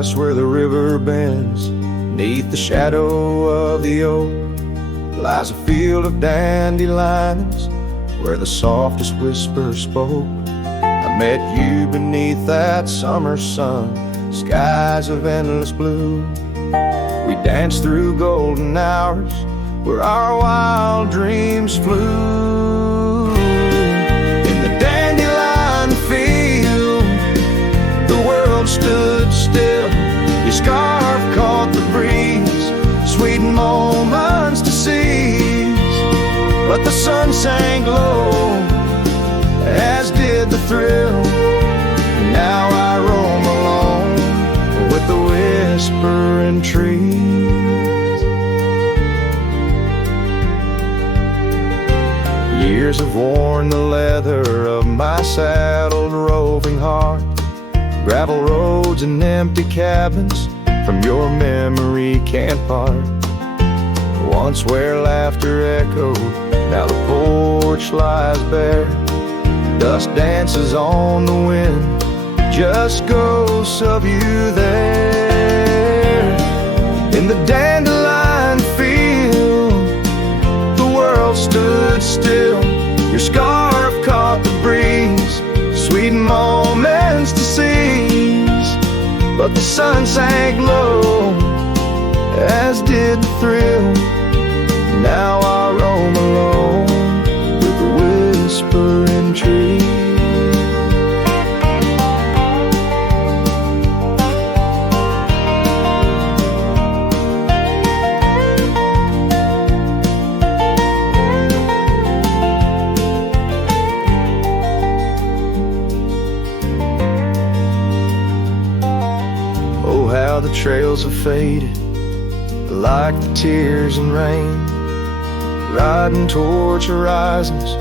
past where the river bends, neath the shadow of the oak, lies a field of dandelions where the softest whisper spoke. I met you beneath that summer sun, skies of endless blue. We danced through golden hours where our wild dreams flew. In the dandelion field, the world stood still. Your scarf caught the breeze, sweet moments to seize. But the sun sank low, as did the thrill. Now I roam alone with the whispering trees. Years have worn the leather of my saddled roving heart. Gravel roads and empty cabins from your memory can't part. Once where laughter echoed, now the porch lies bare. Dust dances on the wind, just ghosts of you there. In the dandelion field, the world stood still. Your scarf caught the breeze, sweet moments to seize. But the sun sank low, as did the thrill. Now I roam alone with the whispering trees. Oh, how the trails have faded, like the tears and rain, riding towards horizons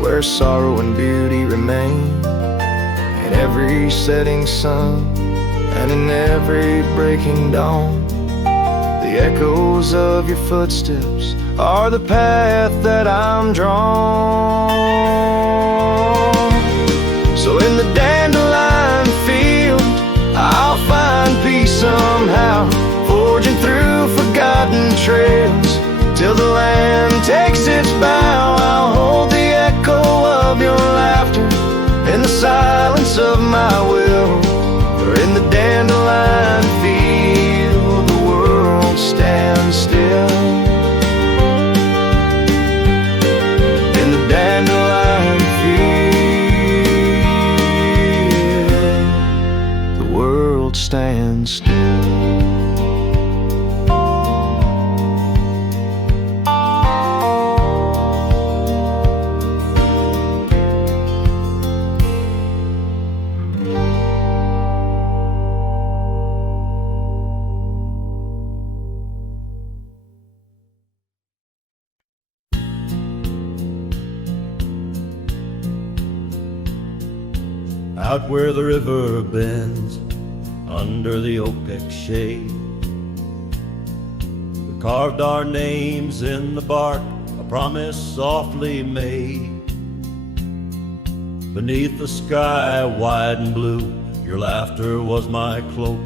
where sorrow and beauty remain. In every setting sun and in every breaking dawn, the echoes of your footsteps are the path that I'm drawn. So in the dandelion field, I'll find peace somehow, forging through forgotten trails till the land takes its bow. I'll hold the echo of your laughter in the silence of my will. For in the dandelion field, the world stands still. In the dandelion field, the world stands still. Out where the river bends, under the oak shade, we carved our names in the bark, a promise softly made. Beneath the sky wide and blue, your laughter was my cloak.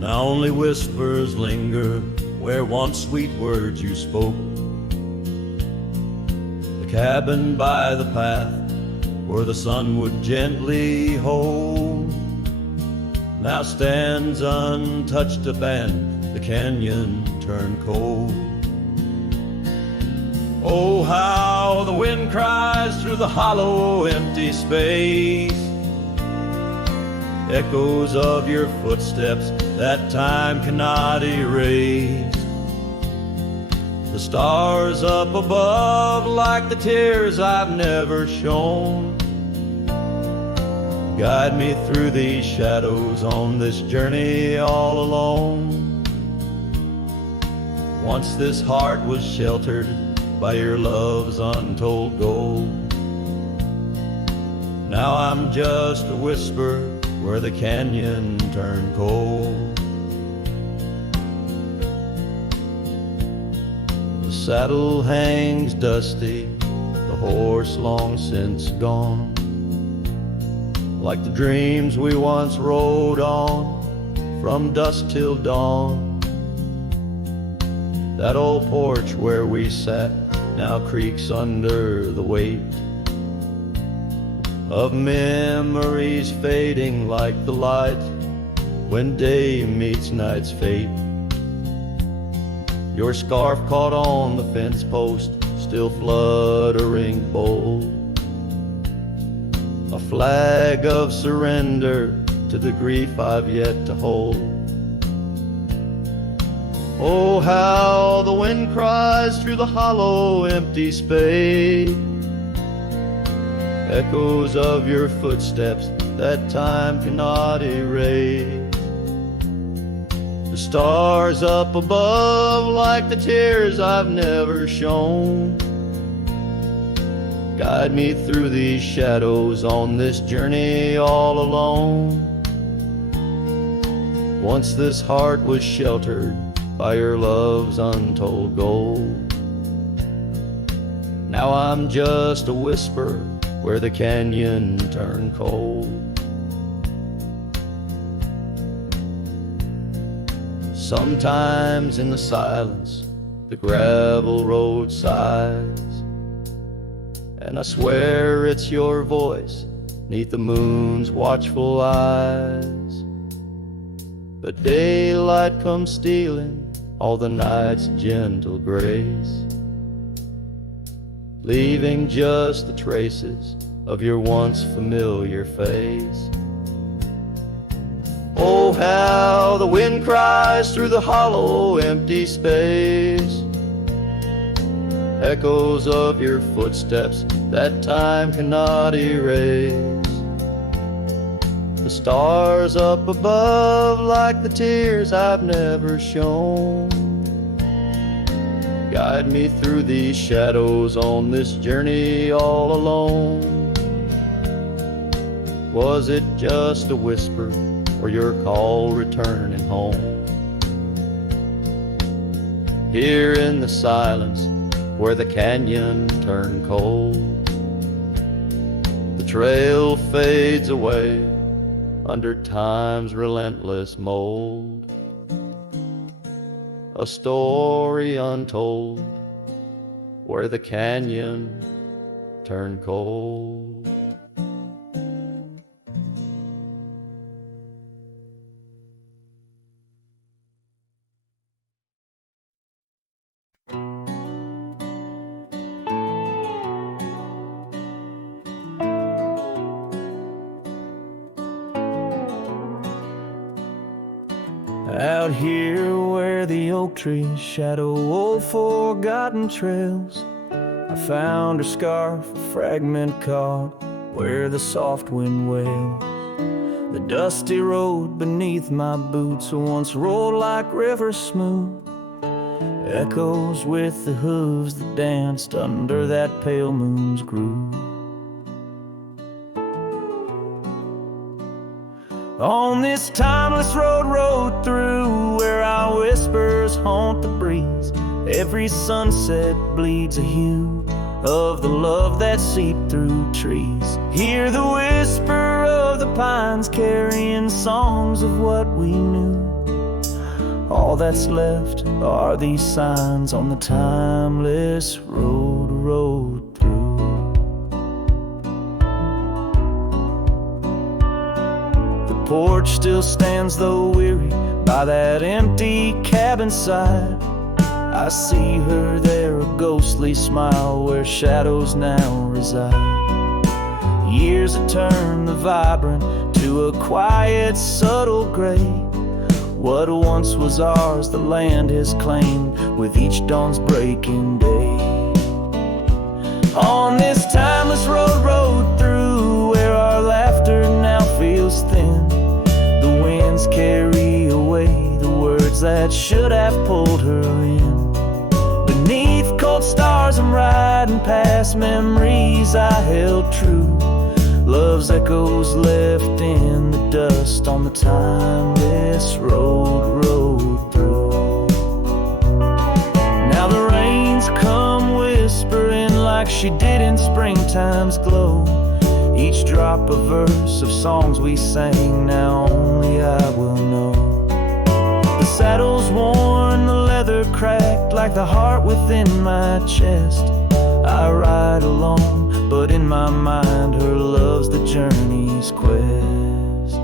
Now only whispers linger where once sweet words you spoke. The cabin by the path where the sun would gently hold, now stands untouched abandoned, the canyon turned cold. Oh, how the wind cries through the hollow empty space, echoes of your footsteps that time cannot erase. The stars up above like the tears I've never shown, guide me through these shadows on this journey all alone. Once this heart was sheltered by your love's untold gold, now I'm just a whisper where the canyon turned cold. The saddle hangs dusty, the horse long since gone. like the dreams we once rode on from dusk till dawn. That old porch where we sat now creaks under the weight of memories fading like the light when day meets night's fate. Your scarf caught on the fence post, still fluttering bold, a flag of surrender to the grief I've yet to hold. Oh, how the wind cries through the hollow, empty space, echoes of your footsteps that time cannot erase. The stars up above like the tears I've never shown, guide me through these shadows on this journey all alone. Once this heart was sheltered by your love's untold gold, now I'm just a whisper where the canyon turned cold. Sometimes in the silence the gravel road sighs, and I swear it's your voice 'neath the moon's watchful eyes. But daylight comes stealing all the night's gentle grace, leaving just the traces of your once familiar face. Oh, how the wind cries through the hollow, empty space, echoes of your footsteps that time cannot erase. The stars up above like the tears I've never shown, guide me through these shadows on this journey all alone. Was it just a whisper or your call returning home? Here in the silence where the canyon turned cold, the trail fades away under time's relentless mold, a story untold where the canyon turned cold. Out here where the oak trees shadow old forgotten trails, I found her scarf, a fragment caught where the soft wind wails. The dusty road beneath my boots once rolled like rivers smooth, echoes with the hooves that danced under that pale moon's groove. On this timeless road rode through, where our whispers haunt the breeze, every sunset bleeds a hue of the love that seeped through trees. Hear the whisper of the pines carrying songs of what we knew. All that's left are these signs on the timeless road rode through. Porch still stands though weary by that empty cabin side. I see her there, a ghostly smile where shadows now reside. Years have turned the vibrant to a quiet, subtle gray. What once was ours, the land has claimed with each dawn's breaking day. On this timeless road rode through, where our laughter now feels thin, the winds carry away the words that should have pulled her in. Beneath cold stars I'm riding past memories I held true, love's echoes left in the dust on the timeless road rode through. Now the rains come whispering like she did in springtime's glow, Each drop a verse of songs we sang, now only I will know. The saddle's worn, the leather cracked, like the heart within my chest. I ride alone, but in my mind her love's the journey's quest.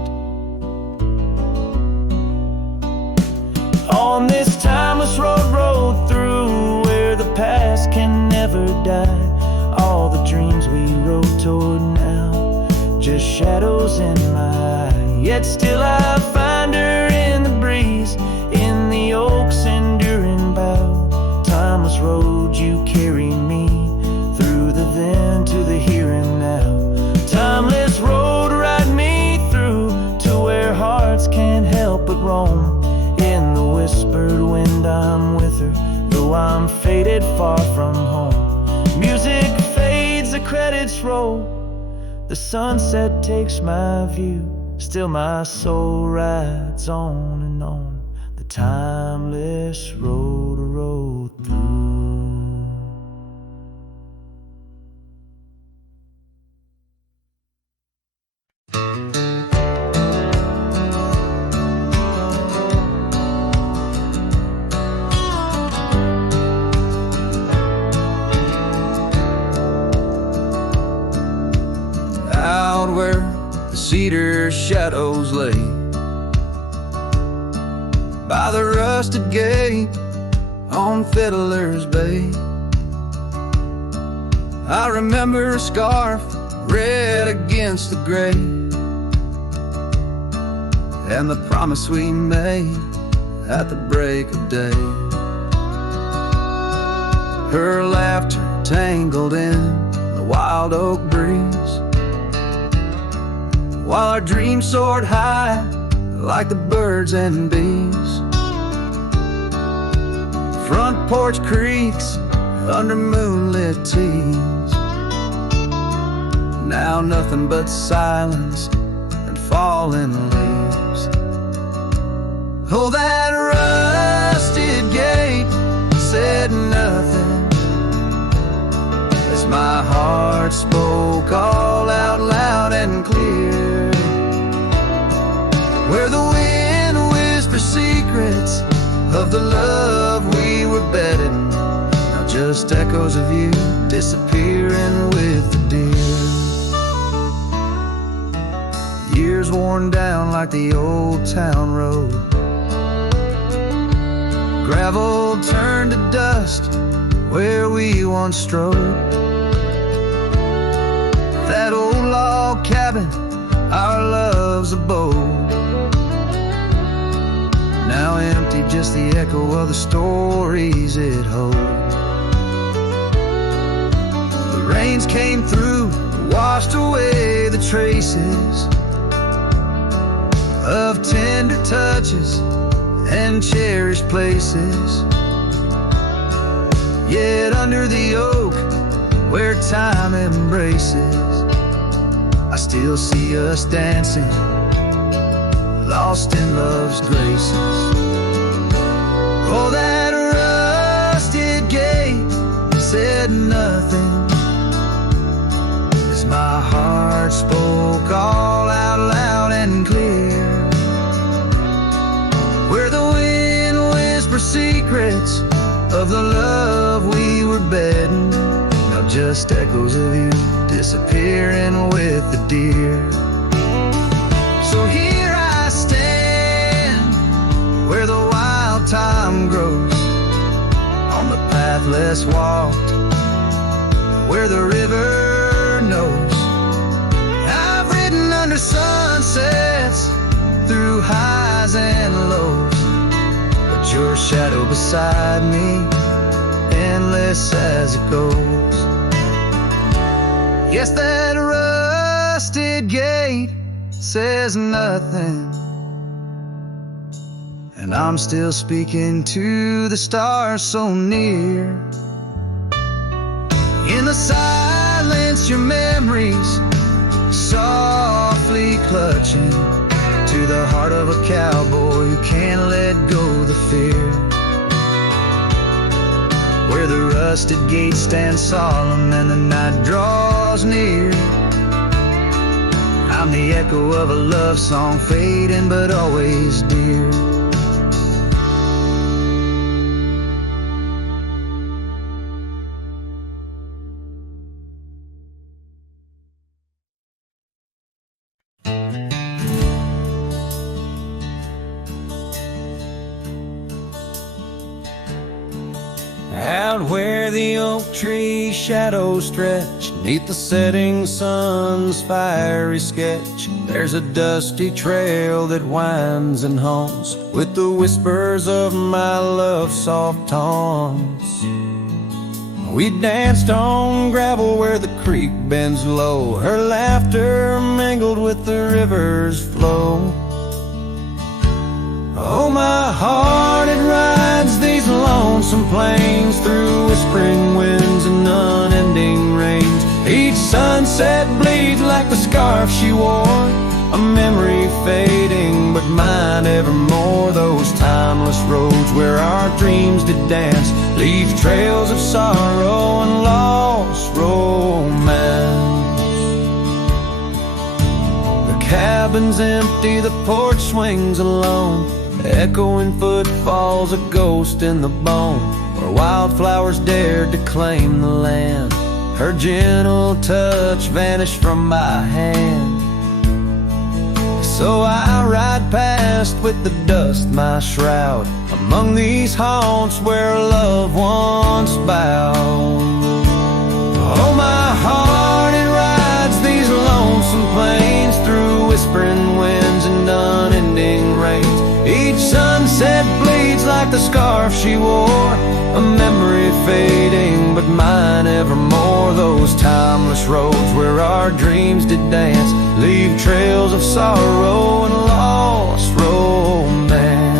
On this timeless road through where the past can never die, all the dreams we rode toward now, just shadows in my eye. Yet still I find her in the breeze, in the oak's enduring bough. Timeless road, you carry me through the then to the here and now. Timeless road, ride me through to where hearts can't help but roam. In the whispered wind I'm with her, though I'm faded far from home. Music fades, the credits roll, the sunset takes my view. Still my soul rides on and on, the timeless road through. Out where the cedar shadows lay, by the rusted gate on Fiddler's Bay, I remember a scarf red against the gray, and the promise we made at the break of day. Her laughter tangled in the wild oak breeze, while our dreams soared high like the birds and bees. Front porch creaks under moonlit tees, now nothing but silence and falling leaves. Oh, that rusted gate said nothing as my heart spoke all out loud and clear, where the wind whispers secrets of the love we were bedding, now just echoes of you disappearing with the deer. Years worn down like the old town road, gravel turned to dust where we once strode. That old log cabin, our love's abode, now empty, just the echo of the stories it holds. The rains came through, washed away the traces of tender touches and cherished places. Yet under the oak where time embraces, I still see us dancing, lost in love's graces. Oh, that rusted gate said nothing as my heart spoke all out loud and clear, where the wind whispers secrets of the love we were bedding, now just echoes of you disappearing with the deer. So here I stand where the wild time grows, on the path less walked, where the river knows. I've ridden under sunsets, through highs and lows, but your shadow beside me, endless as it goes. Yes, that rusted gate says nothing, and I'm still speaking to the stars so near. In the silence, your memories softly clutching to the heart of a cowboy who can't let go the fear, where the rusted gate stands solemn and the night draws near. I'm the echo of a love song, fading but always dear. Out where the oak tree shadows stretch, neath the setting sun's fiery sketch, there's a dusty trail that winds and haunts with the whispers of my love's soft taunts. We danced on gravel where the creek bends low, her laughter mingled with the river's flow. Oh, my heart, it rides these lonesome plains through whispering winds and unending rains. Each sunset bleeds like the scarf she wore, a memory fading but mine evermore. Those timeless roads where our dreams did dance leave trails of sorrow and lost romance. The cabin's empty, the porch swings alone, echoing footfalls, a ghost in the bone, where wildflowers dared to claim the land. Her gentle touch vanished from my hand. So I ride past with the dust my shroud, among these haunts where love once bowed. Oh, my heart, it rides these lonesome plains through whispering winds and unending rains. Each sunset bleeds like the scarf she wore, a memory fading but mine evermore. Those timeless roads where our dreams did dance leave trails of sorrow and lost romance.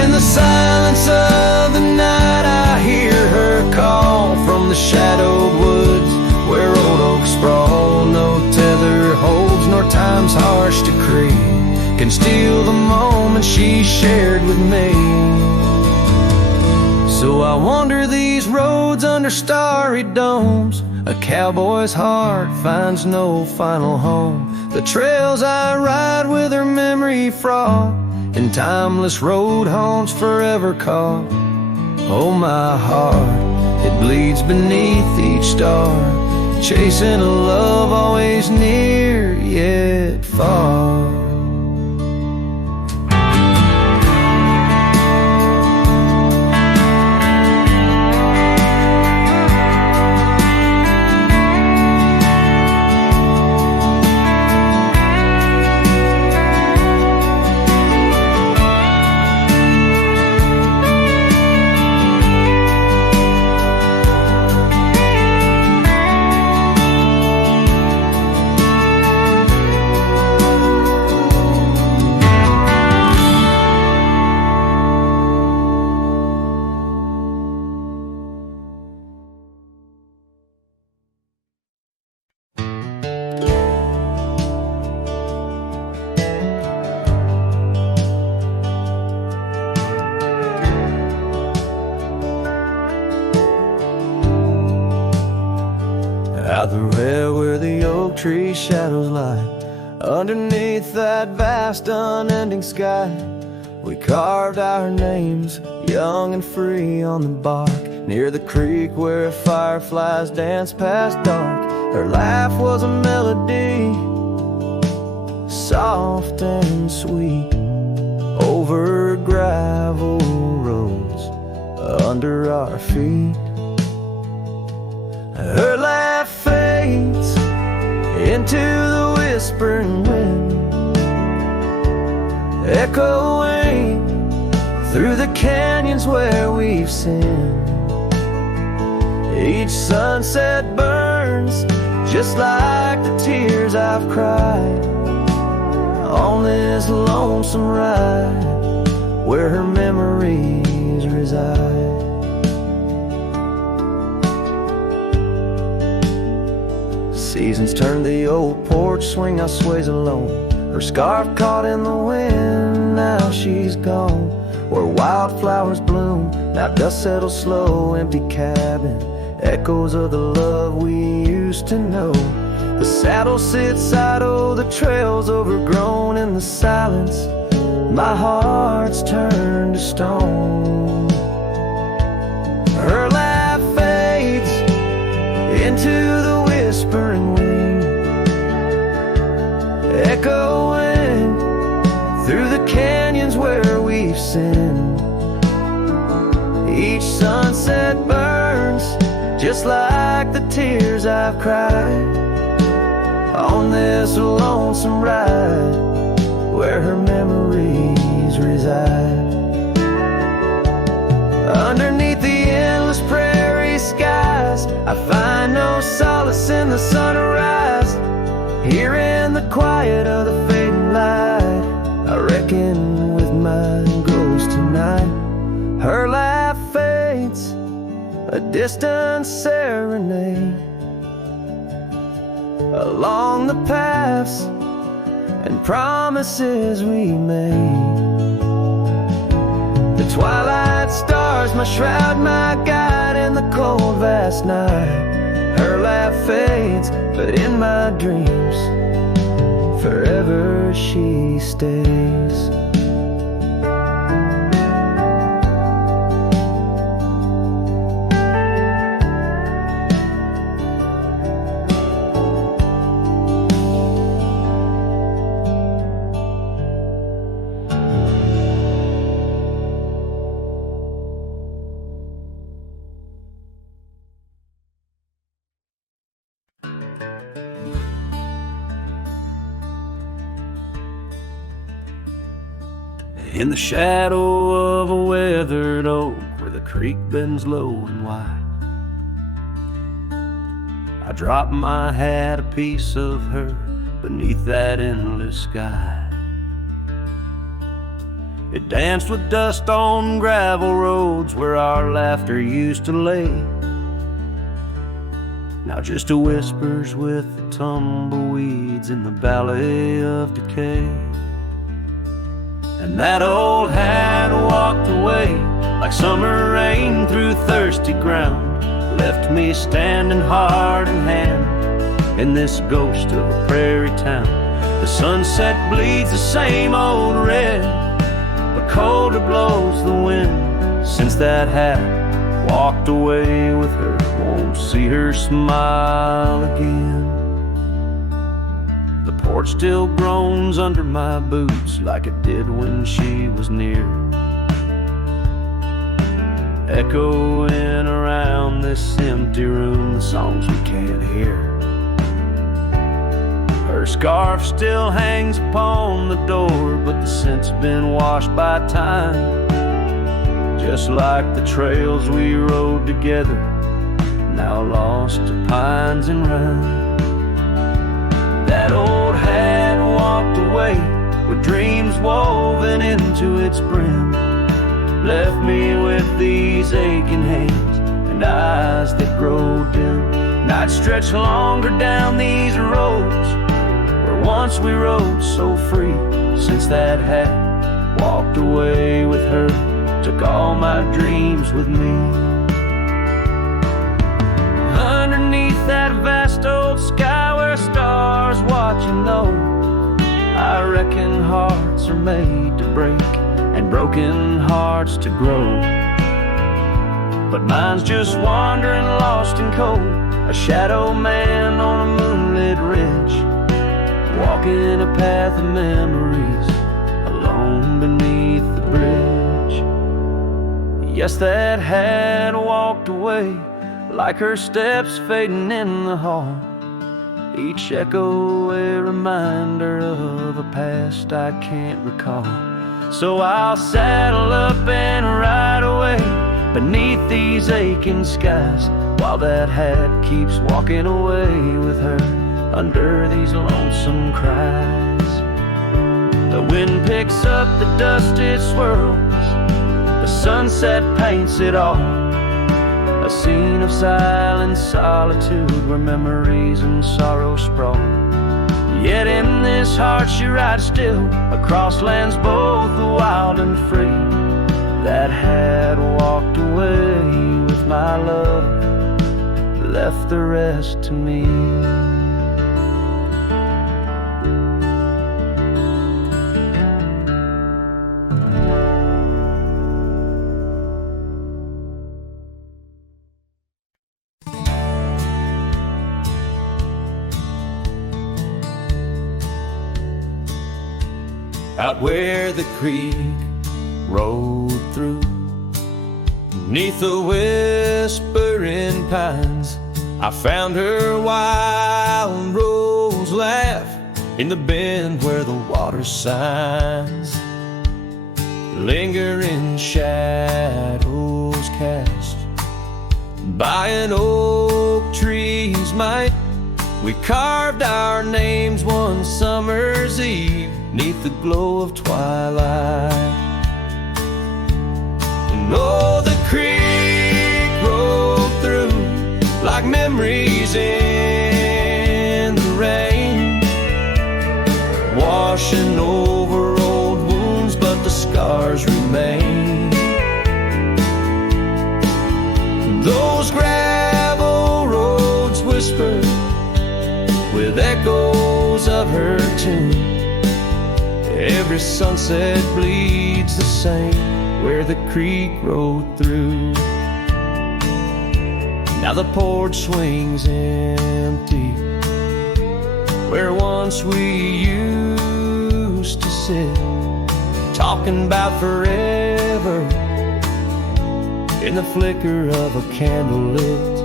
In the silence of the night I hear her call from the shadowed woods where old oaks sprawl. No tether holds nor time's harsh decree can steal the moment she shared with me. So I wander these roads under starry domes, a cowboy's heart finds no final home. The trails I ride with her memory fraught, in timeless road haunts forever caught. Oh, my heart, it bleeds beneath each star, chasing a love always near yet far. Out the rail where the oak tree shadows lie, underneath that vast unending sky, we carved our names, young and free, on the bark, near the creek where fireflies danced past dark. Her laugh was a melody, soft and sweet, over gravel roads under our feet. Her laugh fades into the whispering wind, echoing through the canyons where we've sinned. Each sunset burns just like the tears I've cried on this lonesome ride where her memories reside. Seasons turn the old porch swing, I sways alone, her scarf caught in the wind, now she's gone. Where wildflowers bloom, now dust settles slow, empty cabin, echoes of the love we used to know. The saddle sits idle, the trail's overgrown in the silence. My heart's turned to stone. Her laugh fades into the whispering wind, echoing through the canyons where we've sinned. Each sunset burns just like the tears I've cried on this lonesome ride where her memories reside. Underneath the endless prairie skies, I find no solace in the sunrise. Here in the quiet of the fading light, I reckon with my ghost tonight. Her laugh fades, a distant serenade along the paths and promises we made. The twilight stars, my shroud, my guide in the cold vast night. Her laugh fades, but in my dreams forever she stays. In the shadow of a weathered oak where the creek bends low and wide, I drop my hat, a piece of her beneath that endless sky. It danced with dust on gravel roads where our laughter used to lay. Now just a whispers with the tumbleweeds in the valley of decay. And that old hat walked away like summer rain through thirsty ground, left me standing heart in hand in this ghost of a prairie town. The sunset bleeds the same old red, but colder blows the wind since that hat walked away with her. Won't see her smile again. The porch still groans under my boots like it did when she was near, echoing around this empty room the songs we can't hear. Her scarf still hangs upon the door, but the scent's been washed by time, just like the trails we rode together, now lost to pines and rime. That old hat walked away with dreams woven into its brim, left me with these aching hands and eyes that grow dim. Nights stretch longer down these roads where once we rode so free, since that hat walked away with her, took all my dreams with me. Underneath that vast old sky where stars watching low, I reckon hearts are made to break and broken hearts to grow. But mine's just wandering lost and cold, a shadow man on a moonlit ridge, walking a path of memories alone beneath the bridge. Yes, that hat walked away like her steps fading in the hall, each echo a reminder of a past I can't recall. So I'll saddle up and ride away beneath these aching skies, while that hat keeps walking away with her under these lonesome cries. The wind picks up the dust it swirls, the sunset paints it all, a scene of silent solitude where memories and sorrow sprawl. Yet in this heart she rides still across lands both wild and free. That hat walked away with my love, left the rest to me. out where the creek rode through. Neath the whispering pines, I found her wild rose laugh in the bend where the water sighs. Lingering shadows cast by an oak tree's might, we carved our names one summer's eve 'neath the glow of twilight. And oh, the creek rolled through like memories in the rain, washing over old wounds, but the scars remain. Those gravel roads whisper with echoes of her tune. Every sunset bleeds the same where the creek rode through. Now the porch swings empty where once we used to sit, talking about forever in the flicker of a candle lit.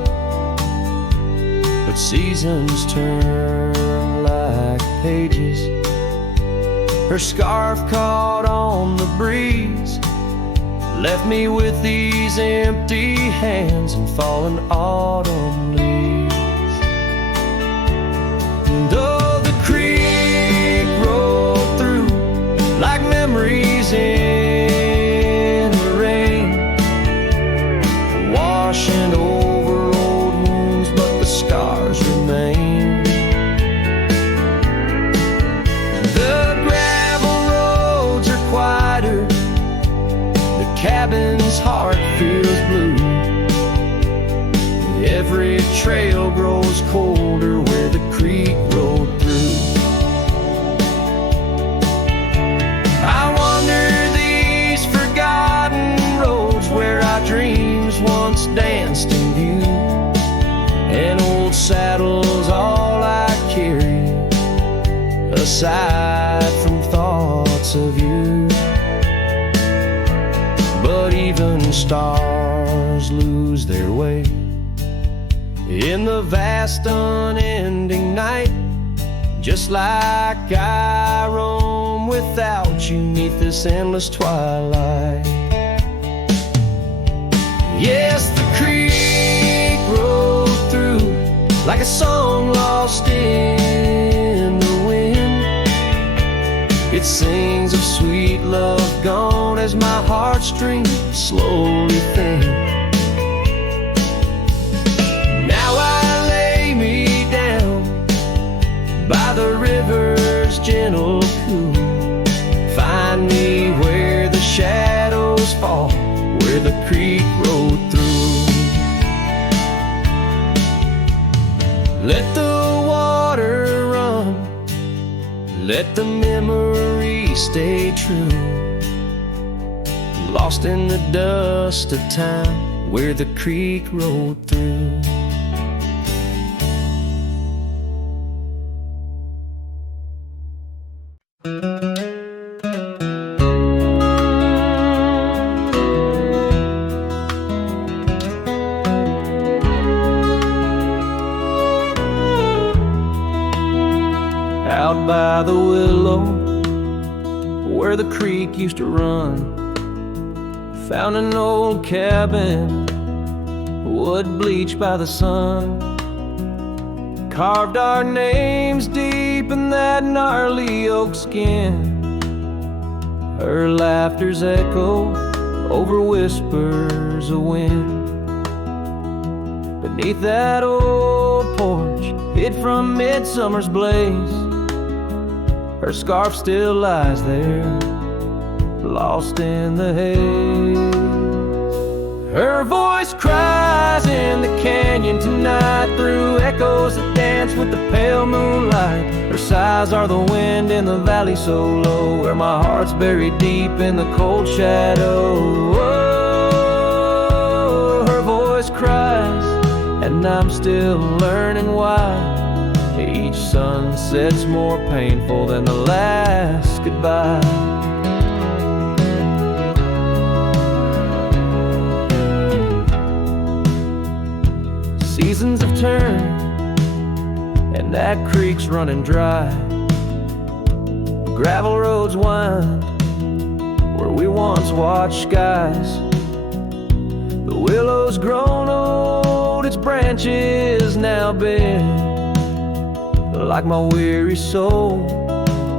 But seasons turn like pages, her scarf caught on the breeze, left me with these empty hands and fallen autumn leaves. And oh, the creek rolled through like memories in the rain, washing over old wounds, but the scars remain. The gravel roads are quieter, the cabin's heart feels blue. Every trail grows colder where the creek rolled through. I wander these forgotten roads where our dreams once danced in view. An old saddle's all I carry, aside from thoughts of you. But even stars lose their way in the vast unending night, just like I roam without you 'neath this endless twilight. Yes, the creek rolled through like a song lost in the wind. It sings of sweet love gone as my heartstrings slowly thin. Now I lay me down by the river's gentle cool. Find me where the shadows fall, where the creek rode through. Let the water run, let the memory stay true, lost in the dust of time where the creek rolled through. Out by the willow where the creek used to run, found an old cabin, wood bleached by the sun. Carved our names deep in that gnarly oak skin. Her laughter's echo over whispers of wind. Beneath that old porch, hid from midsummer's blaze, her scarf still lies there, lost in the haze. Her voice cries in the canyon tonight, through echoes that dance with the pale moonlight. Her sighs are the wind in the valley so low, where my heart's buried deep in the cold shadow. Oh, her voice cries, and I'm still learning why. Each sunset's more painful than the last goodbye. Seasons have turned, and that creek's running dry. Gravel roads wind where we once watched skies. The willow's grown old, its branches now bend, like my weary soul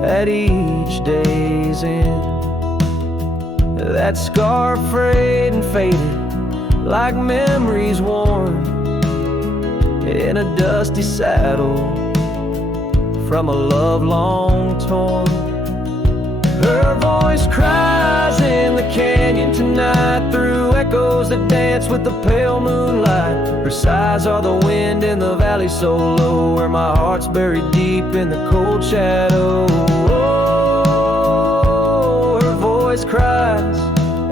at each day's end. That scar frayed and faded like memories worn in a dusty saddle from a love long torn. Her voice cries in the canyon tonight through echoes that dance with the pale moonlight. Her sighs are the wind in the valley so low, where my heart's buried deep in the cold shadow. Oh, her voice cries,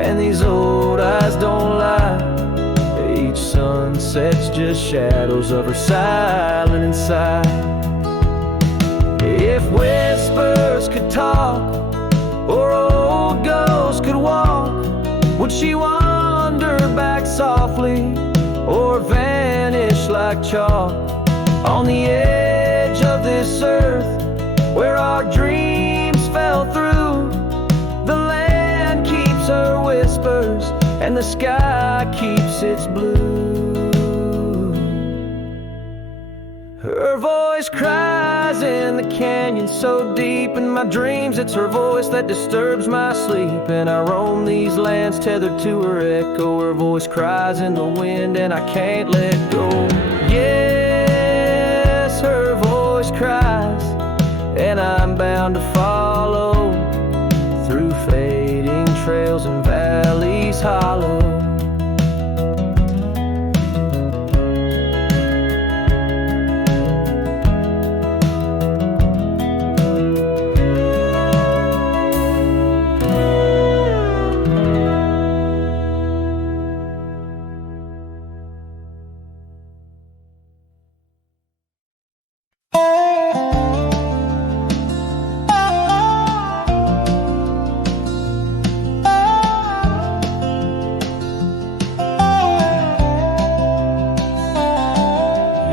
and these old eyes don't lie. Each sunset's just shadows of her silent inside. If whispers could talk, or old ghosts could walk, would she wander back softly, or vanish like chalk on the edge of this earth where our dreams fell through? The land keeps her whispers, and the sky keeps its blue. Her voice cries in the canyon so deep in my dreams. It's her voice that disturbs my sleep, and I roam these lands tethered to her echo. Her voice cries in the wind, and I can't let go. Yes, her voice cries, and I'm bound to follow through fading trails and valleys hollow.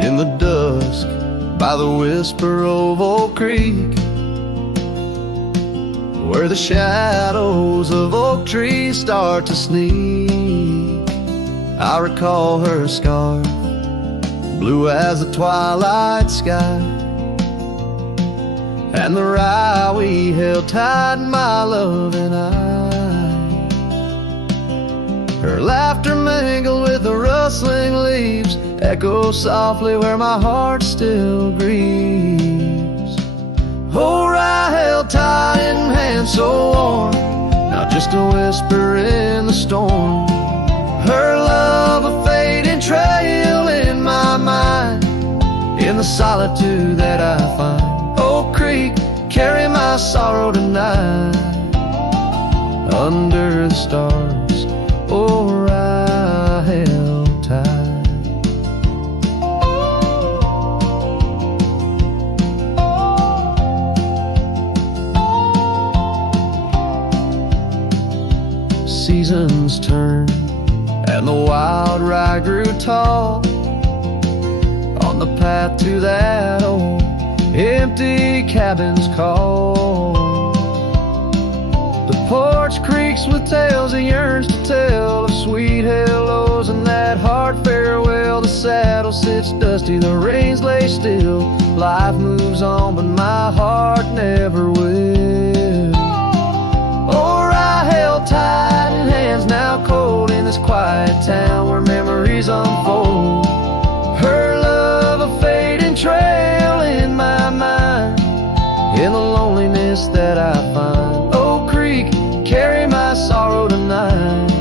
In the dusk, by the whisper of Oak Creek, where the shadows of oak trees start to sneak, I recall her scarf, blue as the twilight sky, and the rye we held tight, my love and I. Her laughter mingled with the rustling leaves, echoes softly where my heart still grieves. Oh, rye held tight in hands so warm, not just a whisper in the storm. Her love a fading trail in my mind, in the solitude that I find. Oak Creek, carry my sorrow tonight, under the stars. Oh, I held tight. Seasons turned, and the wild rye grew tall on the path to that old empty cabin's call. The porch creaks with tales it yearns to tell, of sweet hellos and that hard farewell. The saddle sits dusty, the reins lay still. Life moves on, but my heart never will. Oh, I held tight in hands now cold, in this quiet town where memories unfold. Her love a fading trail in my mind, in the loneliness that I find. Oak Creek, carry my sorrow tonight,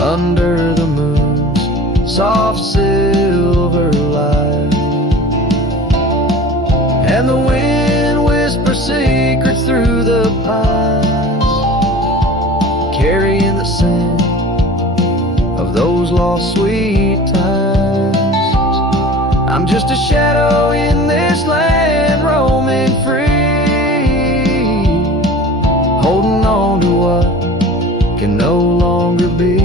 under the moon's soft silver light. And the wind whispers secrets through the pines, carrying the scent of those lost sweet times. I'm I'm just a shadow in this land, roaming free, holding on to what can no longer be.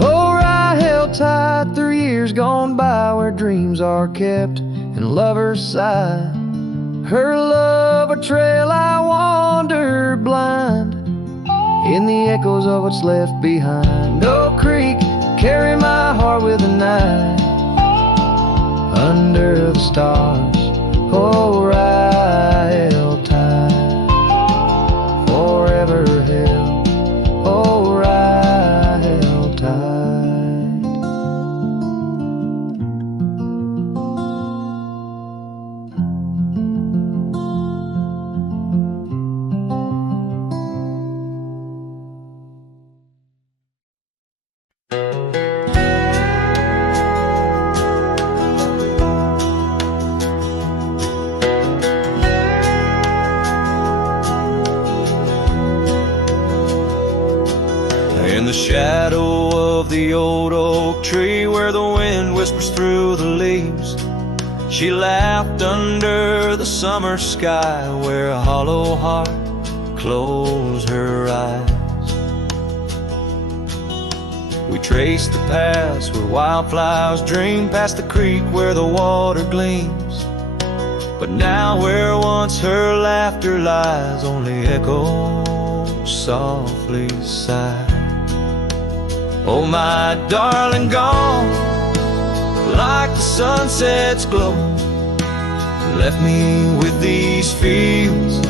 Oh, I held tight through years gone by, where dreams are kept and lovers sigh. Her love a trail I wander blind, in the echoes of what's left behind. No creek, carry my heart with a knife, under the stars. Oh, I held tight, forever held. Oh, I held tight. In the shadow of the old oak tree, where the wind whispers through the leaves, she laughed under the summer sky, where a hollow heart closed her eyes. We traced the paths where wildflowers dream, past the creek where the water gleams. But now where once her laughter lies, only echoes softly sigh. Oh, my darling, gone like the sunset's glow, left me with these fields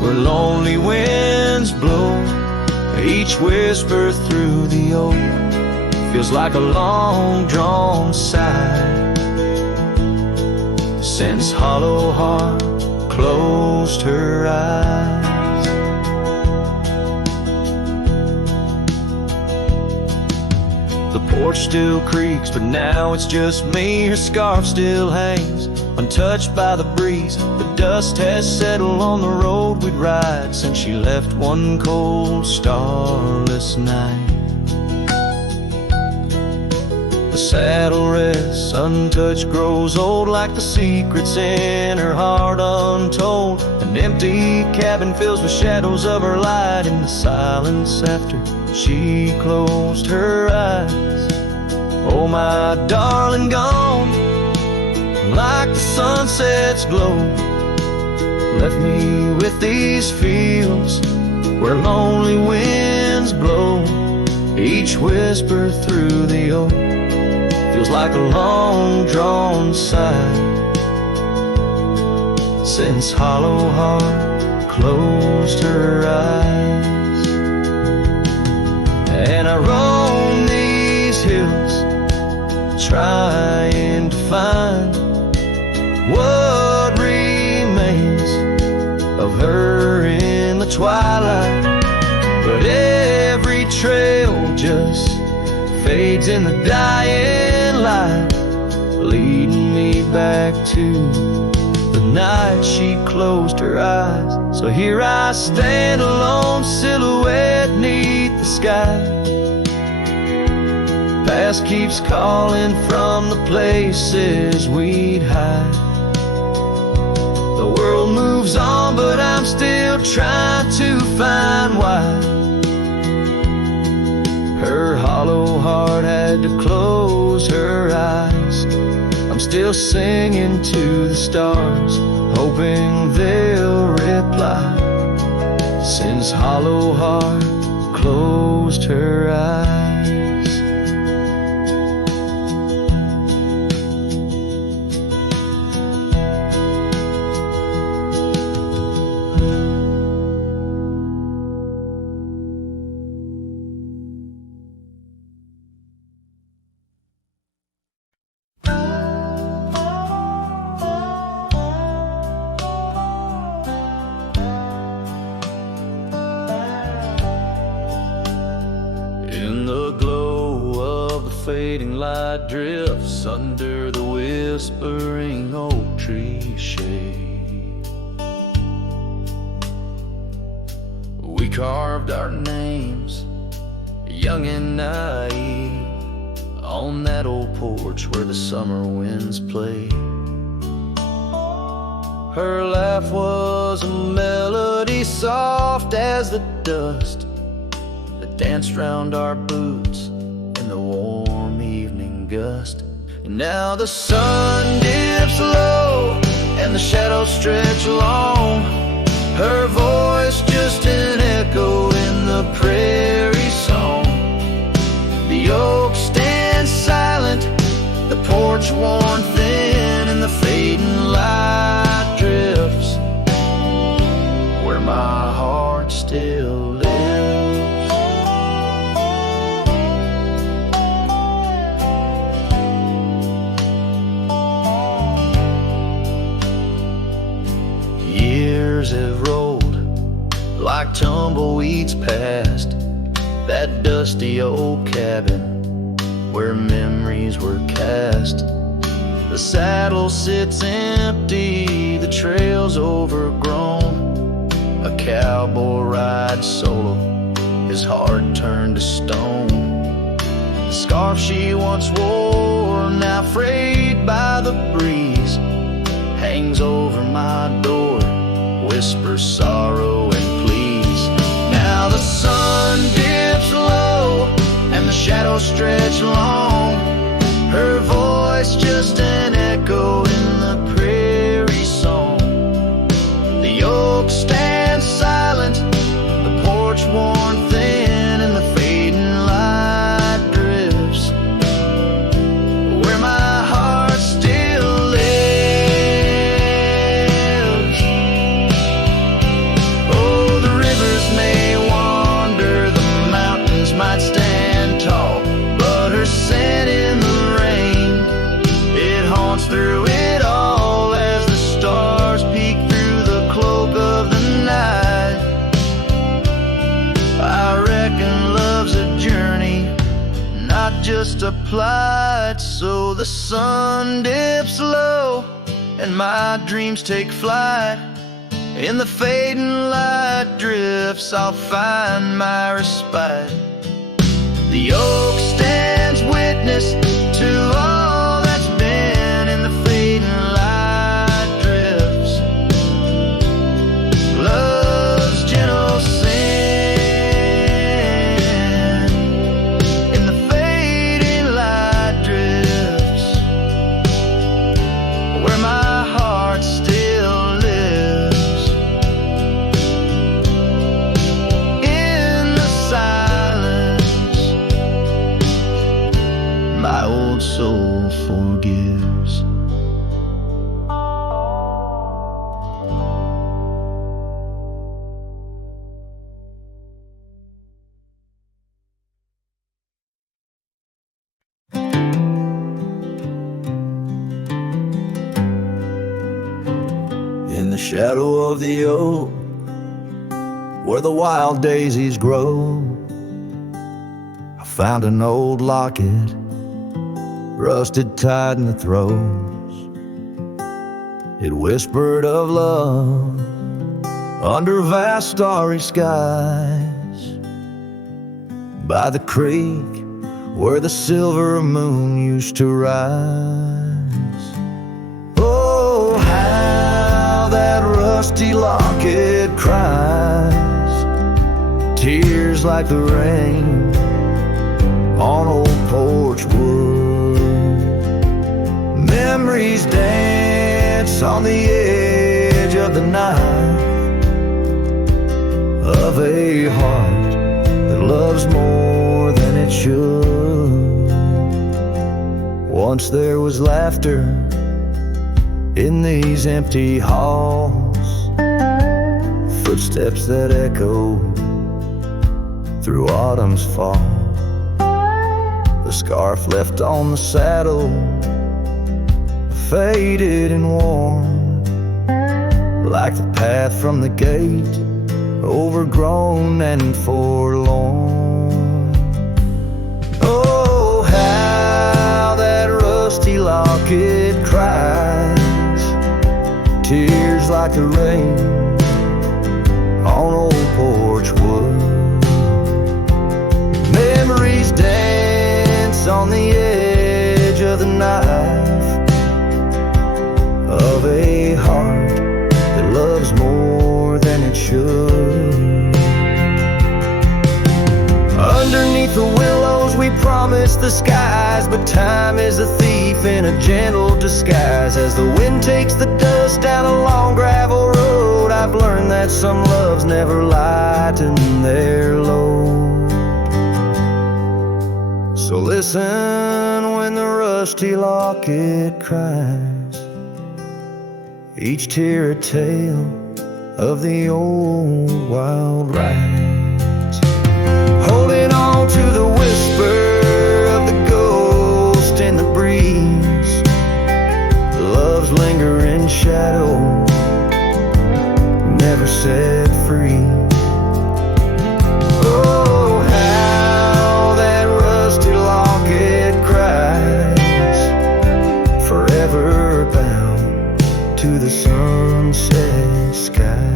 where lonely winds blow. Each whisper through the oak feels like a long-drawn sigh, since hollow heart closed her eyes. The porch still creaks, but now it's just me. Her scarf still hangs, untouched by the breeze. The dust has settled on the road we'd ride since she left one cold, starless night. The saddle rests, untouched, grows old, like the secrets in her heart untold. An empty cabin fills with shadows of her light in the silence after she closed her eyes. Oh, my darling, gone like the sunset's glow, left me with these fields where lonely winds blow. Each whisper through the oak feels like a long-drawn sigh, since hollow heart closed her eyes. And I roam these hills, trying to find what remains of her in the twilight. But every trail just fades in the dying light, leading me back to the night she closed her eyes. So here I stand, a lone silhouette 'neath the sky. Past keeps calling from the places we'd hide. The world moves on, but I'm still trying to find why her hollow heart had to close her eyes. I'm still singing to the stars, hoping they'll reply, since hollow heart closed her eyes. Fading light drifts under the whispering oak tree shade. We carved our names, young and naive, on that old porch where the summer winds play. Her laugh was a melody soft as the dust that danced round our boots in the warm evening gust. And now the sun dips low and the shadows stretch long. Her voice just an echo in the prairie song. The oak stands silent, the porch worn thin, and the fading light drifts where my heart still lives. Years have rolled like tumbleweeds past that dusty old cabin where memories were cast. The saddle sits empty, the trail's overgrown. A cowboy rides solo, his heart turned to stone. The scarf she once wore, now frayed by the breeze, hangs over my door, whispers sorrow and please. Now the sun dips low and the shadows stretch long. Her voice just an echo in the prairie song. The oak stands silent, the porch worn thin, and the fading light drifts where my heart still lives. Oh, the rivers may wander, the mountains might stand tall, but her scent in the rain, it haunts through it all as the stars peek through the cloak of the night. I reckon love's a journey, not just a plight. So the sun dips low and my dreams take flight. In the fading light drifts I'll find my respite. The oak stands witness to all that's been. In the fading light drifts love's gentle sin. In the fading light drifts where my heart still lives. In the silence my old soul forgives. In the shadow of the oak, where the wild daisies grow, I found an old locket, rusted tight in the throes. It whispered of love under vast starry skies, by the creek where the silver moon used to rise. Oh, how that rusty locket cries, tears like the rain on old porch wood. Memories dance on the edge of the night, of a heart that loves more than it should. Once there was laughter in these empty halls, footsteps that echo through autumn's fall. The scarf left on the saddle, faded and worn, like the path from the gate, overgrown and forlorn. Oh, how that rusty locket cries, tears like the rain on old porch wood. Memories dance on the edge it should. Underneath the willows we promised the skies, but time is a thief in a gentle disguise. As the wind takes the dust down a long gravel road, I've learned that some loves never lighten their load. So listen when the rusty locket cries, each tear a tale of the old wild rides. Holding on to the whisper of the ghost in the breeze, love's lingering shadow never set free. Oh, how that rusty locket cries, forever bound to the sunset skies.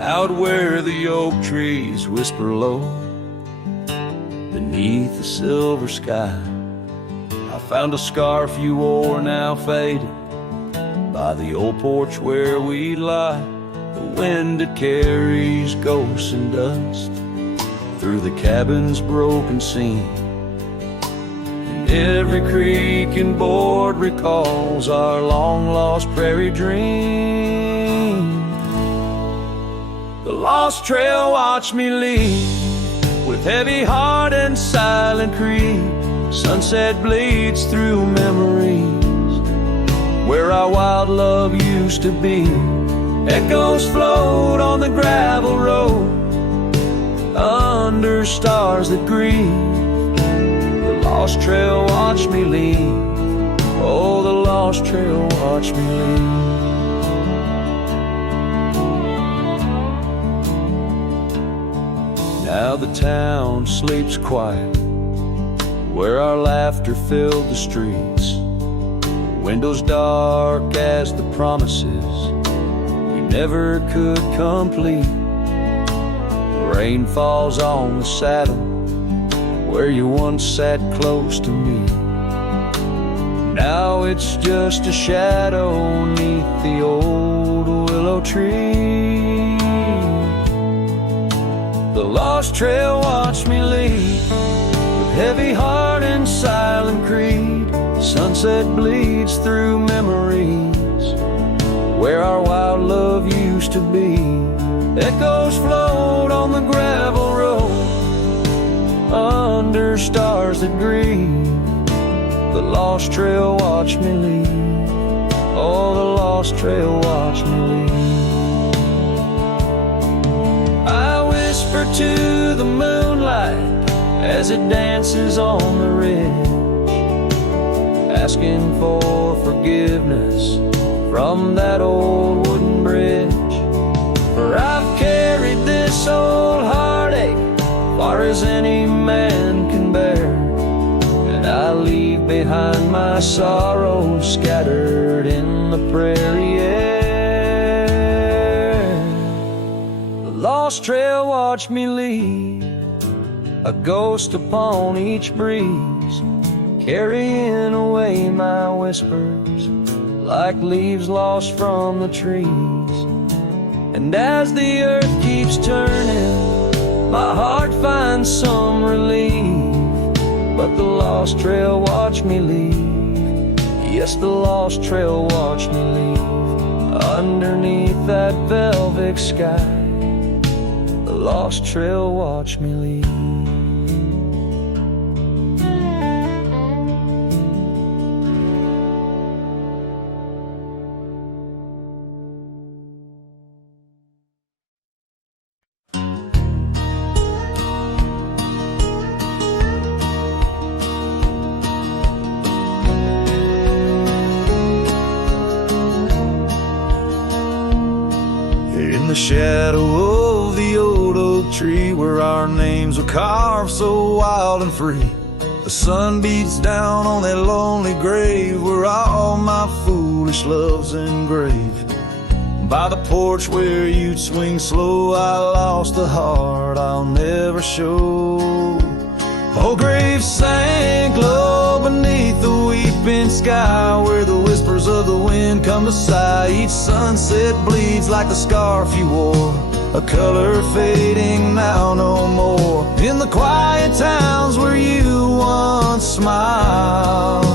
Out where the oak trees whisper low beneath the silver sky, I found a scarf you wore, now faded, by the old porch where we lie. The wind it carries ghosts and dust through the cabin's broken seam, and every creak and board recalls our long-lost prairie dream. The lost trail watched me lead, with heavy heart and silent creed. Sunset bleeds through memories where our wild love used to be. Echoes float on the gravel road under stars that grieve. The lost trail watched me lead. Oh, the lost trail watched me lead. Now the town sleeps quiet, where our laughter filled the streets. Windows dark as the promises we never could complete. Rain falls on the saddle where you once sat close to me. Now it's just a shadow 'neath the old willow tree. The lost trail watched me lead, with heavy heart and silent creed. Sunset bleeds through memories where our wild love used to be. Echoes float on the gravel road under stars that grieve. The lost trail watched me lead. Oh, the lost trail watched me lead. I whisper to the moonlight as it dances on the ridge, asking for forgiveness from that old wooden bridge. For I've carried this old heartache far as any man can bear, and I leave behind my sorrow scattered in the prairie air. The lost trail watched me lead, a ghost upon each breeze, carrying away my whispers like leaves lost from the trees. And as the earth keeps turning, my heart finds some relief. But the lost trail watched me leave. Yes, the lost trail watched me leave. Underneath that velvet sky, the lost trail watched me leave. In the shadow of the old oak tree, where our names were carved so wild and free, the sun beats down on that lonely grave where all my foolish love's engraved. By the porch where you'd swing slow, I lost the heart I'll never show. Oh, grave sank low beneath the weeping sky, where the whispers of the wind come to sigh. Each sunset bleeds like the scarf you wore, a color fading now no more. In the quiet towns where you once smiled,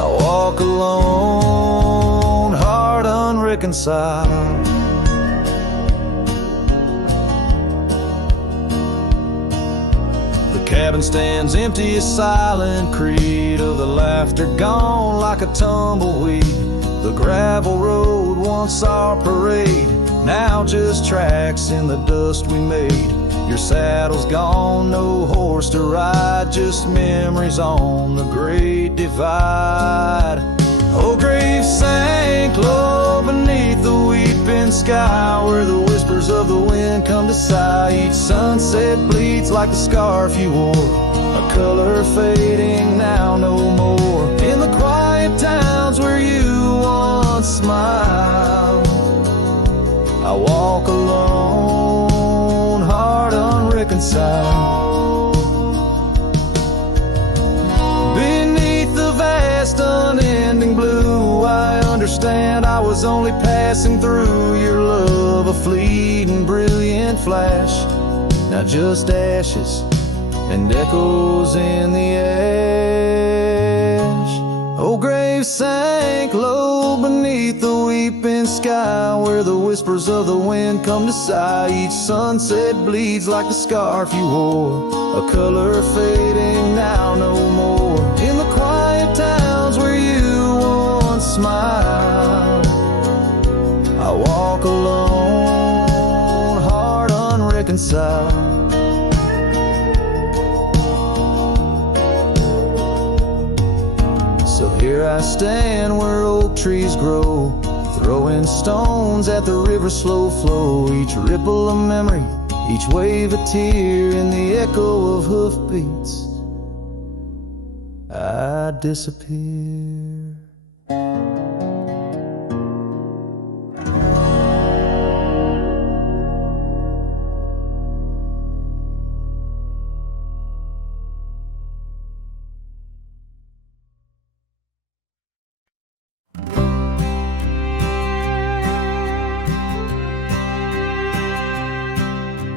I walk alone, heart unreconciled. The cabin stands empty, a silent creed of the laughter gone like a tumbleweed. The gravel road, once our parade, now just tracks in the dust we made. Your saddle's gone, no horse to ride, just memories on the great divide. Oh, grave sank low beneath the weeping sky, where the whispers of the wind come to sigh. Each sunset bleeds like the scarf you wore, a color fading now no more. In the quiet towns where you once smiled, I walk alone, heart unreconciled. Beneath the vast unending blue, I understand I was only passing through. Your love a fleeting brilliant flash, now just ashes and echoes in the ash. Oh, grave sank low beneath the weeping sky, where the whispers of the wind come to sigh. Each sunset bleeds like the scarf you wore, a color fading now no more. In the quiet towns where you once smiled, I walk alone, heart unreconciled. So here I stand where oak trees grow, throwing stones at the river's slow flow. Each ripple a memory, each wave a tear, in the echo of hoofbeats I disappear.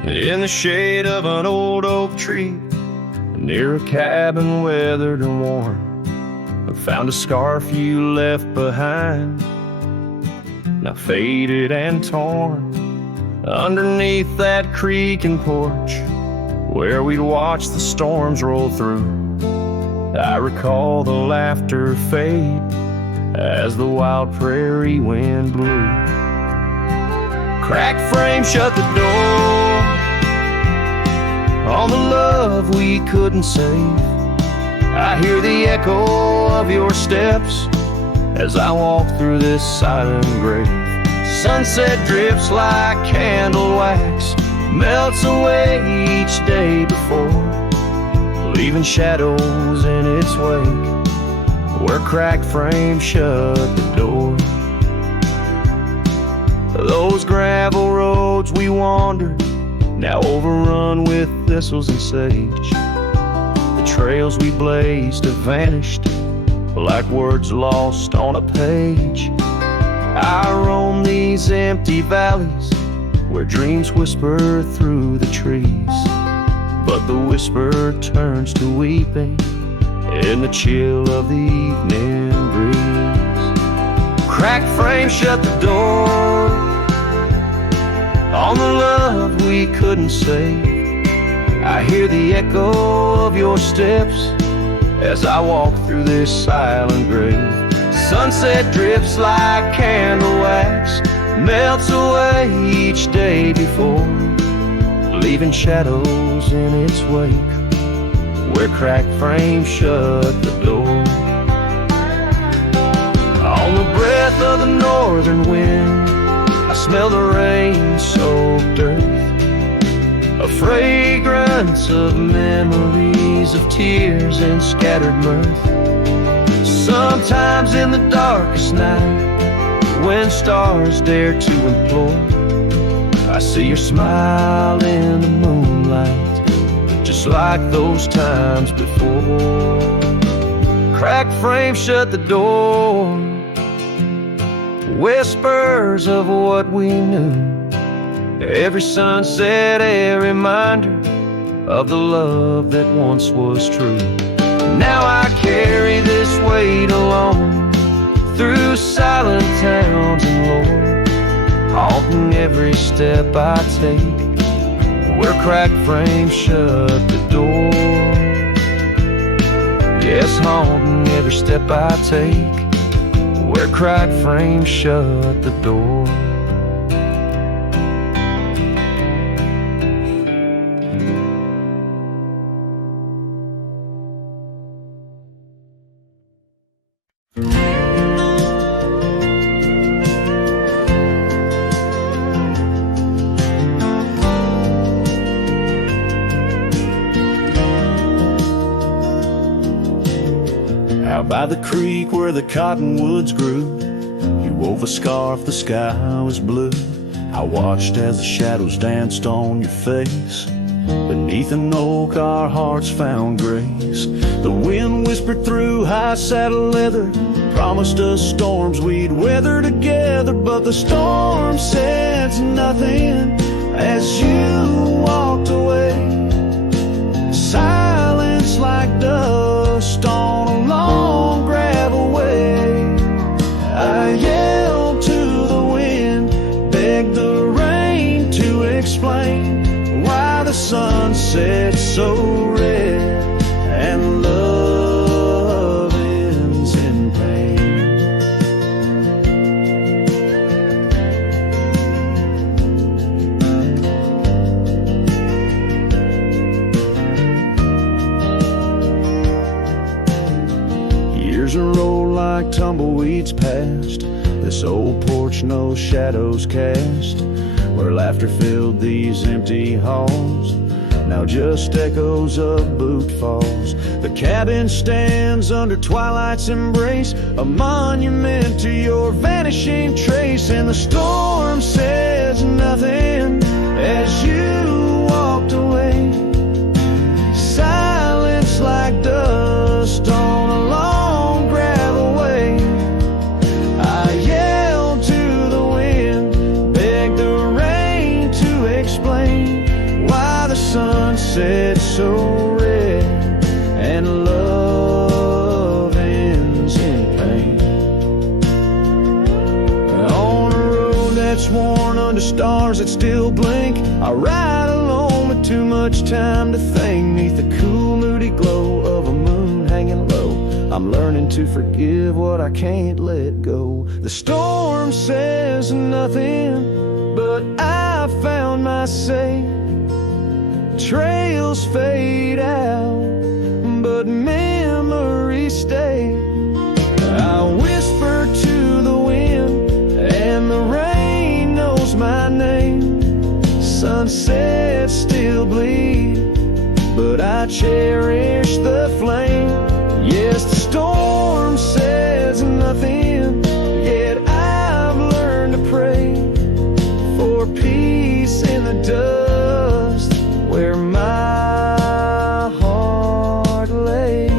In the shade of an old oak tree, near a cabin weathered and worn, I found a scarf you left behind, now faded and torn. Underneath that creaking porch, where we'd watch the storms roll through, I recall the laughter fade as the wild prairie wind blew. Cracked frame shut the door on the love we couldn't save. I hear the echo of your steps as I walk through this silent grave. Sunset drips like candle wax, melts away each day before, leaving shadows in its wake where cracked frames shut the door. Those gravel roads we wandered, now overrun with thistles and sage. The trails we blazed have vanished like words lost on a page. I roam these empty valleys where dreams whisper through the trees, but the whisper turns to weeping in the chill of the evening breeze. Cracked frame shut the door on the love we couldn't save. I hear the echo of your steps as I walk through this silent grave. Sunset drips like candle wax, melts away each day before, leaving shadows in its wake where cracked frames shut the door. On the breath of the northern wind, I smell the rain-soaked earth, a fragrance of memories melodies of tears and scattered mirth. Sometimes in the darkest night, when stars dare to implore, I see your smile in the moonlight, just like those times before. Cracked frame shut the door, whispers of what we knew. Every sunset a reminder of the love that once was true. Now I carry this weight alone through silent towns and lore, haunting every step I take where cracked frames shut the door. Yes, haunting every step I take where cracked frames shut the door. Out by the creek where the cottonwoods grew, you wove a scarf, the sky was blue. I watched as the shadows danced on your face. Beneath an oak our hearts found grace. The wind whispered through high saddle leather, promised us storms we'd weather together. But the storm said nothing as you walked away. Silence like dust on a long gravel way. I yelled to the wind, begged the rain to explain why the sun set so red and love ends in pain. Years roll like tumbleweeds past this old porch no shadows cast, where laughter filled these empty halls, now just echoes of boot falls. The cabin stands under twilight's embrace, a monument to your vanishing trace. And the storm says nothing as you walked away. Silence like dust on a long gravel way. I yelled to the wind, begged the rain to explain why the sun set so red and love ends in pain. On a road that's worn under stars that still blink, I ride alone with too much time to think. Neath the cool moody glow of a moon hanging low, I'm learning to forgive what I can't let go. The storm says nothing, but I found my say. Trails fade out, but memories stay. I whisper to the wind, and the rain knows my name. Sunsets still bleed, but I cherish the flame. Yes, the storm says nothing, yet I've learned to pray for peace in the dust where my heart lays.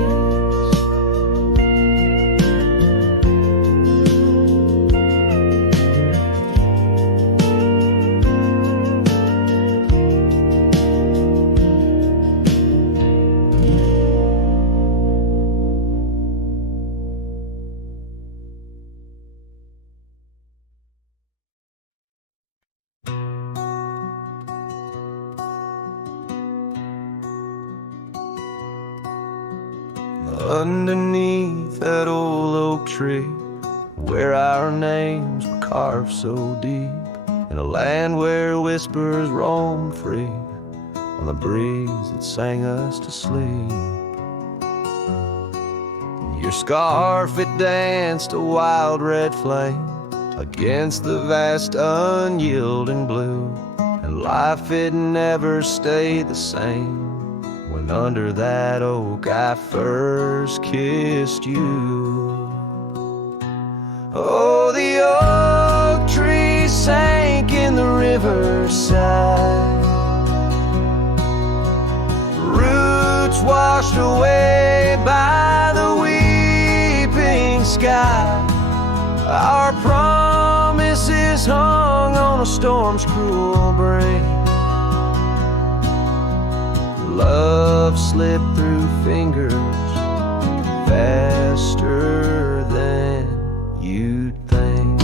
Underneath that old oak tree, where our names were carved so deep, in a land where whispers roam free on the breeze that sang us to sleep. Your scarf, it danced a wild red flame against the vast unyielding blue, and life, it never stayed the same when when under that oak I first kissed you. Oh, the oak tree sank in the riverside, roots washed away by the weeping sky. Our promises hung on a storm's cruel break. Love slipped through fingers faster than you'd think.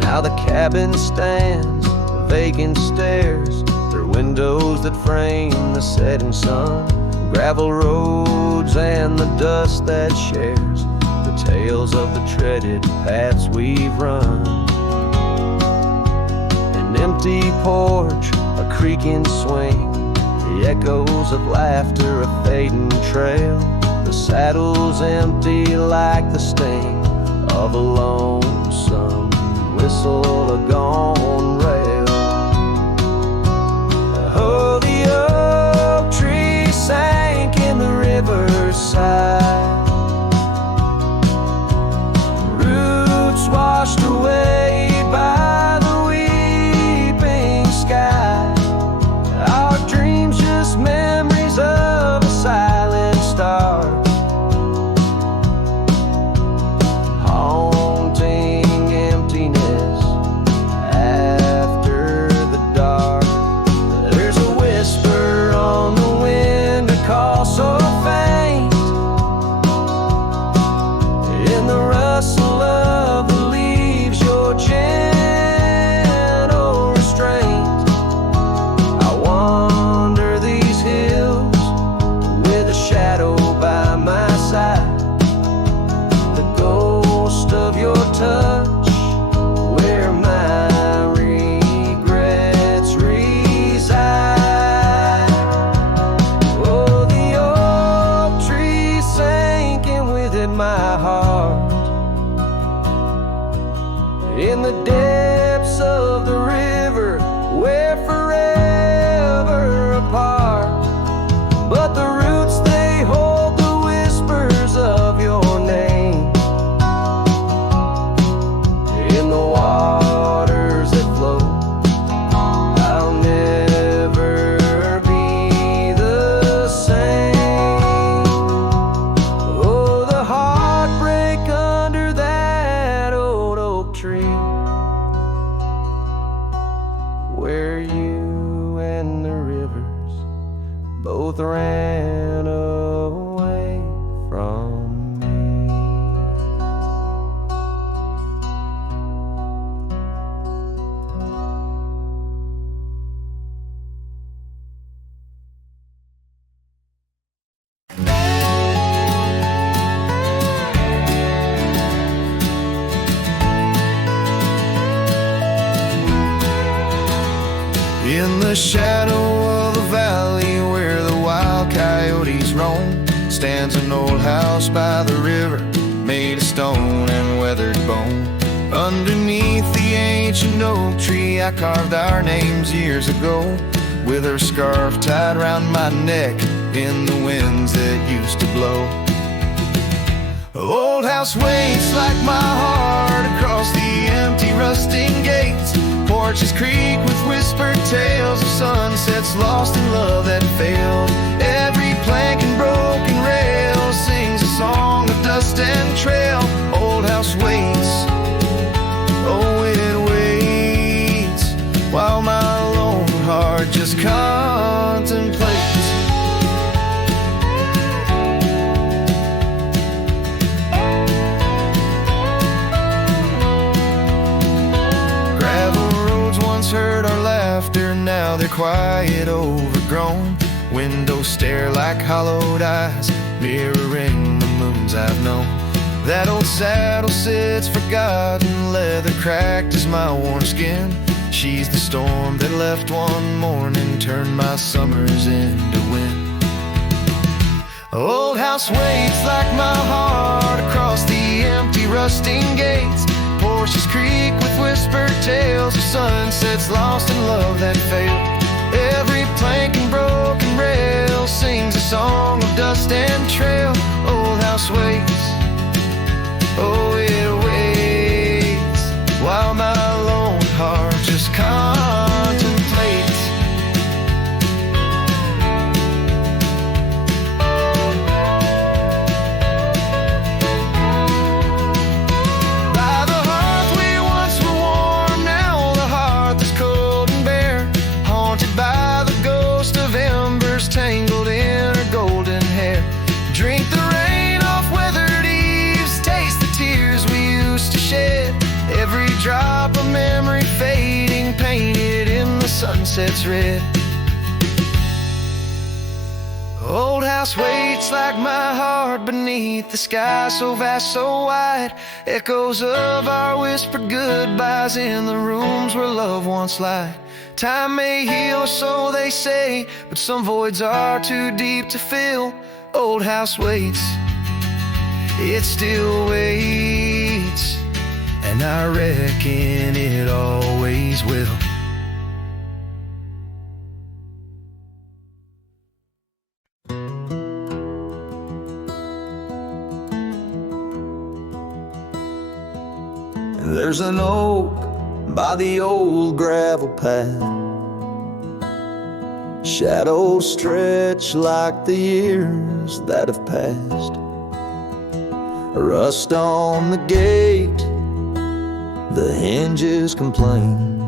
Now the cabin stands, vacant stairs, through windows that frame the setting sun, gravel roads and the dust that shares the tales of the treaded paths we've run. An empty porch, a creaking swing, the echoes of laughter, a fading trail. The saddle's empty like the sting of a lonesome whistle, a gone rail. Oh, the oak tree sank in the riverside, roots washed away by the weeping sky. Our dreams just memories of a silent star, haunting emptiness after the dark. There's a whisper on the wind, a call so faint, in the rustle of the leaves, your gentle restraint. I wander these hills with a shadow by my side, the ghost of your touch where my regrets reside. Oh, the oak tree sank and with it my heart, in the depths of the river, we're forever apart. But the roots, they hold the whispers of your name in the waters that flow. I'll never be the same. Oh, the heartbreak under that old oak tree, where you and the rivers both ran away from me. In the shadow of a valley where the wild coyotes roam, stands an old house by the river, made of stone and weathered bone. Underneath the ancient oak tree I carved our names years ago, with her scarf tied round my neck in the winds that used to blow. Old house waits like my heart across the empty rusting gates. Porches creak with whispered tales of sunsets lost in love that failed. Every plank and broken rail sings a song of dust and trail. Old house waits, oh it waits, while my lone heart just contemplates. Heard our laughter, now they're quiet, overgrown. Windows stare like hollowed eyes, mirroring the moons I've known. That old saddle sits forgotten, leather cracked as my worn skin. She's the storm that left one morning, turned my summers into wind. Old house waits like my heart across the empty rusting gates. Porches creak with whispered tales of sunsets lost in love that failed. Every plank and broken rail sings a song of dust and trail. Old house waits, oh it waits, while my lone heart just contemplates. By the hearth we once were warm, now the hearth is cold and bare, haunted by the ghost of embers tangled in her golden hair. Drink the rain off weathered eaves, taste the tears we used to shed. Every drop of memory fading, painted in the sunset's red. Old house waits like my heart beneath the sky so vast, so wide. Echoes of our whispered goodbyes in the rooms where love once lied. Time may heal, so they say, but some voids are too deep to fill. Old house waits, it still waits, and I reckon it always will. There's an oak by the old gravel path, shadows stretch like the years that have passed. Rust on the gate, the hinges complain.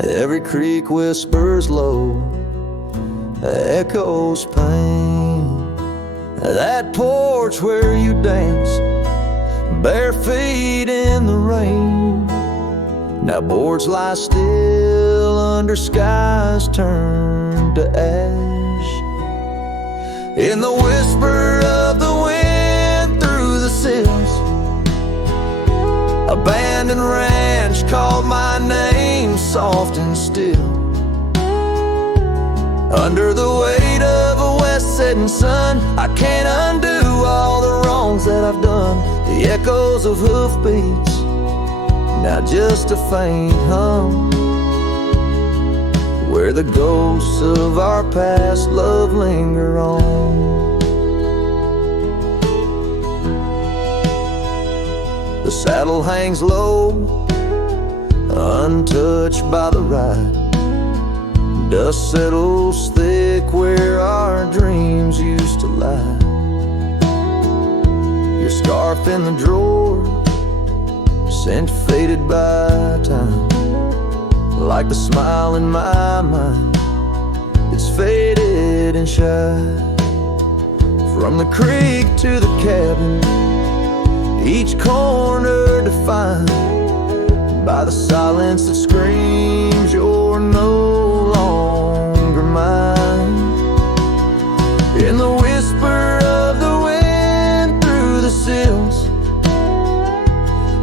Every creak whispers low, echoes pain. That porch where you danced, bare feet in the rain, now boards lie still under skies turned to ash. In the whisper of the wind through the sills, abandoned ranch called my name soft and still. Under the weight of a west setting sun, I can't undo all the wrongs that I've done. The echoes of hoofbeats, now just a faint hum, where the ghosts of our past love linger on. The saddle hangs low, untouched by the ride. Dust settles thick where our dreams used to lie. Your scarf in the drawer, scent faded by time, like the smile in my mind, it's faded and shy. From the creek to the cabin, each corner defined by the silence that screams you're no longer mine. In the whisper of the wind through the sills,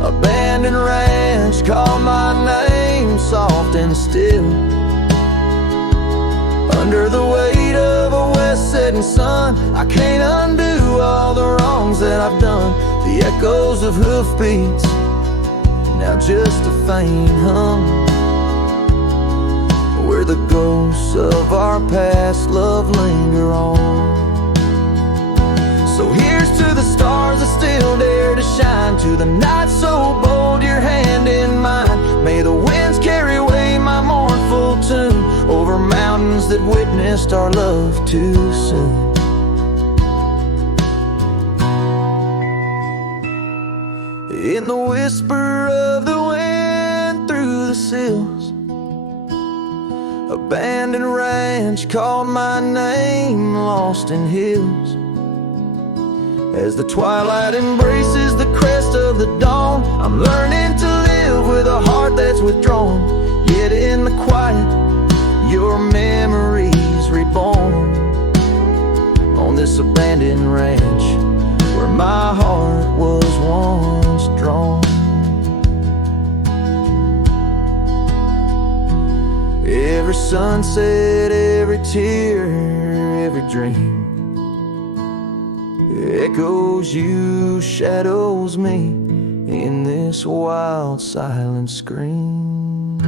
abandoned ranch called my name soft and still. Under the weight of a west setting sun, I can't undo all the wrongs that I've done. The echoes of hoofbeats, now just a faint hum, where the ghosts of our past love linger on. So here's to the stars that still dare to shine, to the night so bold your hand in mine. May the winds carry away my mournful tune over mountains that witnessed our love too soon. In the whisper of the wind through the sills, abandoned ranch called my name lost in hills. As the twilight embraces the crest of the dawn, I'm learning to live with a heart that's withdrawn. Yet in the quiet, your memories reborn on this abandoned ranch where my heart was once drawn. Every sunset, every tear, every dream echoes you, shadows me in this wild silent scream.